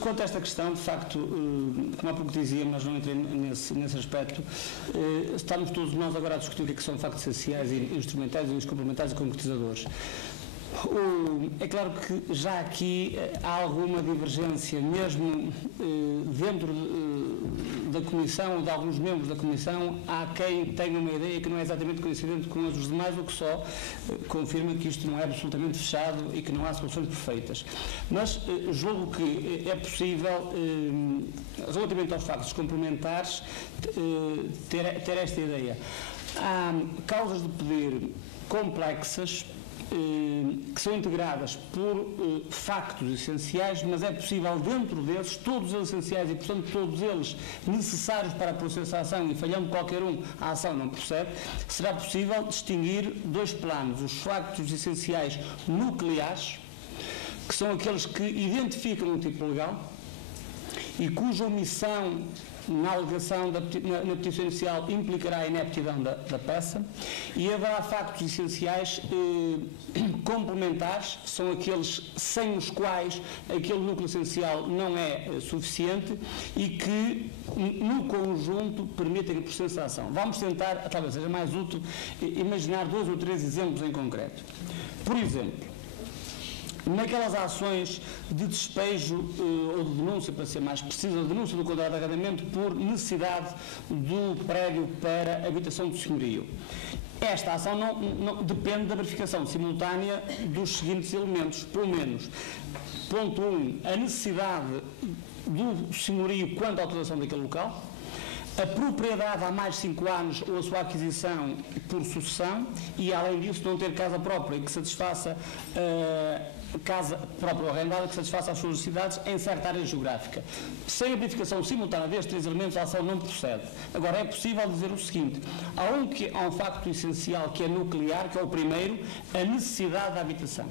Quanto a esta questão, de facto, como há pouco dizia, mas não entrei nesse aspecto, estamos todos nós agora a discutir o que são factos essenciais e instrumentais, e os complementares e concretizadores. É claro que já aqui há alguma divergência, mesmo dentro da Comissão, ou de alguns membros da Comissão, há quem tenha uma ideia que não é exatamente coincidente com as dos demais, o que só confirma que isto não é absolutamente fechado e que não há soluções perfeitas. Mas julgo que é possível, relativamente aos factos complementares, ter esta ideia. Há causas de poder complexas, que são integradas por factos essenciais, mas é possível dentro desses, todos eles essenciais e, portanto, todos eles necessários para processar a ação, e falhando qualquer um, a ação não procede, será possível distinguir dois planos: os factos essenciais nucleares, que são aqueles que identificam um tipo legal e cuja omissão na alegação na petição inicial implicará a ineptidão da peça, e haverá factos essenciais complementares, são aqueles sem os quais aquele núcleo essencial não é suficiente e que no conjunto permitem a processamento da ação. Vamos tentar, talvez seja mais útil, imaginar 2 ou 3 exemplos em concreto. Por exemplo, naquelas ações de despejo ou de denúncia, para ser mais preciso, a denúncia do contrato de arrendamento por necessidade do prédio para habitação de senhorio. Esta ação não depende da verificação simultânea dos seguintes elementos, pelo menos. Ponto 1, a necessidade do senhorio quanto à utilização daquele local, a propriedade há mais de 5 anos ou a sua aquisição por sucessão e, além disso, não ter casa própria que satisfaça casa própria ou arrendada que satisfaça as suas necessidades em certa área geográfica. Sem a verificação simultânea destes 3 elementos, a ação não procede. Agora, é possível dizer o seguinte: há um facto essencial que é nuclear, que é o primeiro, a necessidade da habitação.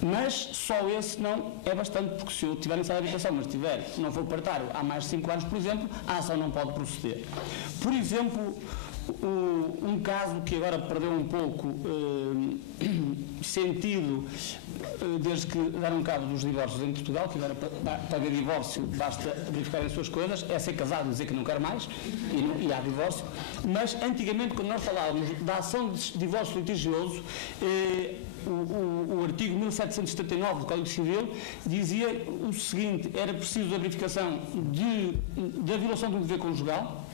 Mas só esse não é bastante, porque se eu tiver necessidade de habitação, mas não for partário há mais de 5 anos, por exemplo, a ação não pode proceder. Por exemplo, um caso que agora perdeu um pouco sentido desde que deram cabo dos divórcios em Portugal, que agora para ver divórcio basta verificar as suas coisas, é ser casado e dizer que não quer mais, e há divórcio. Mas antigamente, quando nós falávamos da ação de divórcio litigioso, o artigo 1779 do Código Civil dizia o seguinte: era preciso a verificação da violação do dever conjugal.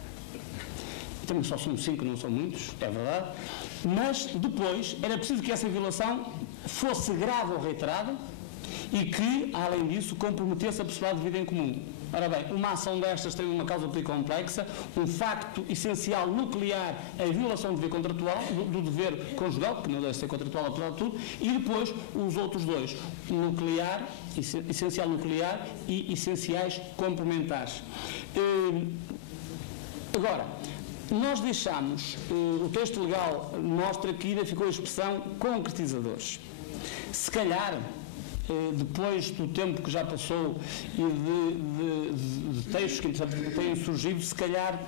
Também só são 5, não são muitos, é verdade, mas depois era preciso que essa violação fosse grave ou reiterada e que, além disso, comprometesse a possibilidade de vida em comum. Ora bem, uma ação destas tem uma causa muito complexa, um facto essencial nuclear, a violação do dever contratual, do dever conjugal, que não deve ser contratual apesar de tudo, e depois os outros dois, nuclear, essencial nuclear e essenciais complementares. Agora, nós deixamos, o texto legal mostra que ainda ficou a expressão concretizadores. Se calhar, depois do tempo que já passou e de textos que têm surgido, se calhar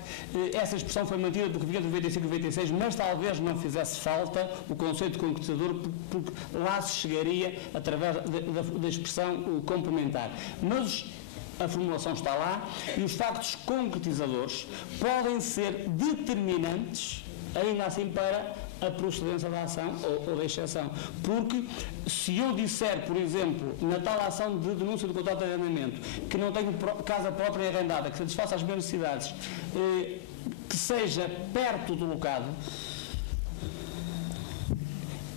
essa expressão foi mantida porque vinha de 95 e 96, mas talvez não fizesse falta o conceito de concretizador, porque lá se chegaria através da expressão complementar. Mas a formulação está lá e os factos concretizadores podem ser determinantes, ainda assim, para a procedência da ação ou da exceção. Porque se eu disser, por exemplo, na tal ação de denúncia do contrato de arrendamento, que não tenho casa própria e arrendada, que satisfaça as minhas necessidades, que seja perto do locado,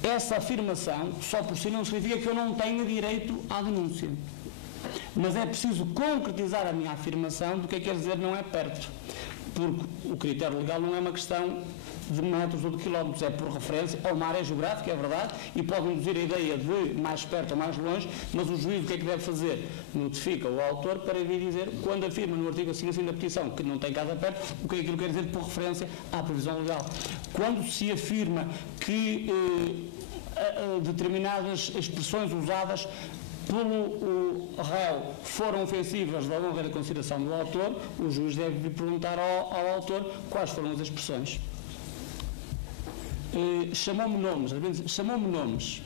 essa afirmação só por si não significa que eu não tenha direito à denúncia. Mas é preciso concretizar a minha afirmação do que quer dizer não é perto, porque o critério legal não é uma questão de metros ou de quilómetros, é por referência a uma área geográfica, é verdade, e pode induzir a ideia de mais perto ou mais longe, mas o juiz o que é que deve fazer? Notifica o autor para vir dizer, quando afirma no artigo assim da petição que não tem casa perto, o que é que ele quer dizer por referência à previsão legal. Quando se afirma que determinadas expressões usadas pelo réu foram ofensivas da honra e da consideração do autor, o juiz deve perguntar ao autor quais foram as expressões. Chamou-me nomes.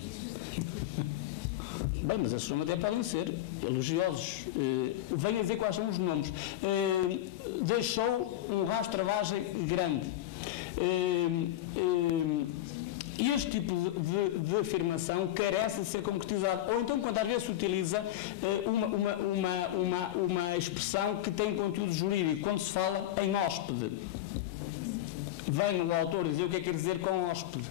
Bem, mas esses nomes até podem ser elogiosos. Venha dizer quais são os nomes. Deixou um rastro de travagem grande. Este tipo de afirmação carece de ser concretizado. Ou então, quando às vezes se utiliza uma expressão que tem conteúdo jurídico, quando se fala em hóspede. Vem o autor dizer o que é que quer dizer com hóspede.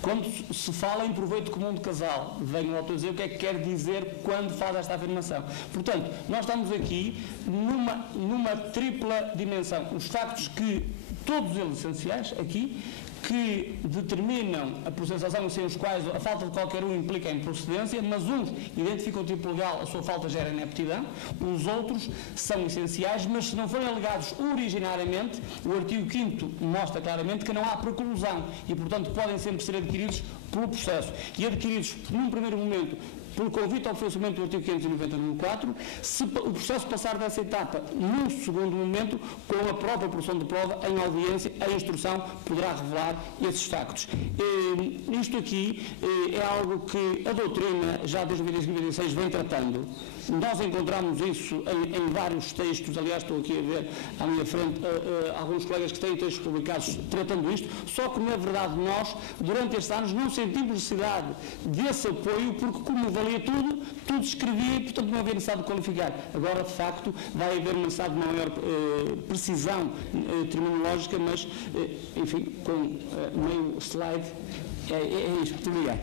Quando se fala em proveito comum de casal, vem o autor dizer o que é que quer dizer quando faz esta afirmação. Portanto, nós estamos aqui numa tripla dimensão. Os factos que, todos eles essenciais, aqui, que determinam a processação, sem os quais a falta de qualquer um implica a improcedência, mas uns identificam o tipo legal, a sua falta gera inaptidão, os outros são essenciais, mas se não forem alegados originariamente, o artigo 5º mostra claramente que não há preclusão e, portanto, podem sempre ser adquiridos pelo processo. E adquiridos, num primeiro momento, pelo convite ao oferecimento do artigo 590 número 4, se o processo passar dessa etapa, num segundo momento, com a própria produção de prova, em audiência, a instrução poderá revelar esses factos. Isto aqui é algo que a doutrina, já desde 2016, vem tratando. Nós encontramos isso em vários textos, aliás, estou aqui a ver à minha frente alguns colegas que têm textos publicados tratando isto, só que, na verdade, nós, durante estes anos, não sentimos necessidade desse apoio, porque, como valia tudo escrevia e, portanto, não havia necessidade de qualificar. Agora, de facto, vai haver uma necessidade de maior precisão terminológica, mas, enfim, com meio slide, é isto. Muito obrigado.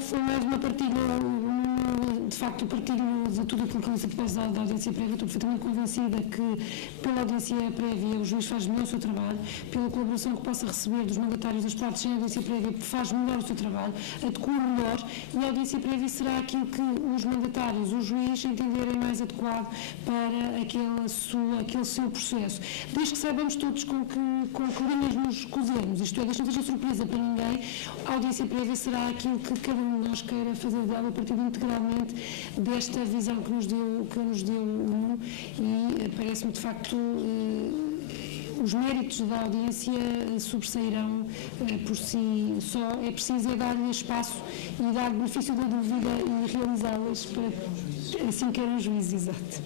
Foi mais uma partilha, de facto, partilho de tudo aquilo que eu disse da audiência prévia. Estou perfeitamente convencida que, pela audiência prévia, o juiz faz melhor o seu trabalho, pela colaboração que possa receber dos mandatários das partes sem audiência prévia, faz melhor o seu trabalho, adequa melhor, e a audiência prévia será aquilo que os mandatários, o juiz, entenderem mais adequado para aquele seu processo. Desde que saibamos todos com que linhas nos cozemos, isto é, deixa não seja surpresa para ninguém, a audiência prévia será aquilo que cada um de nós queira fazer dela a partir integralmente desta visão que nos deu o e parece-me, de facto, os méritos da audiência sobressairão por si só. É preciso dar-lhe espaço e dar benefício da dúvida e realizá-las para assim queiram os juízes. Exato.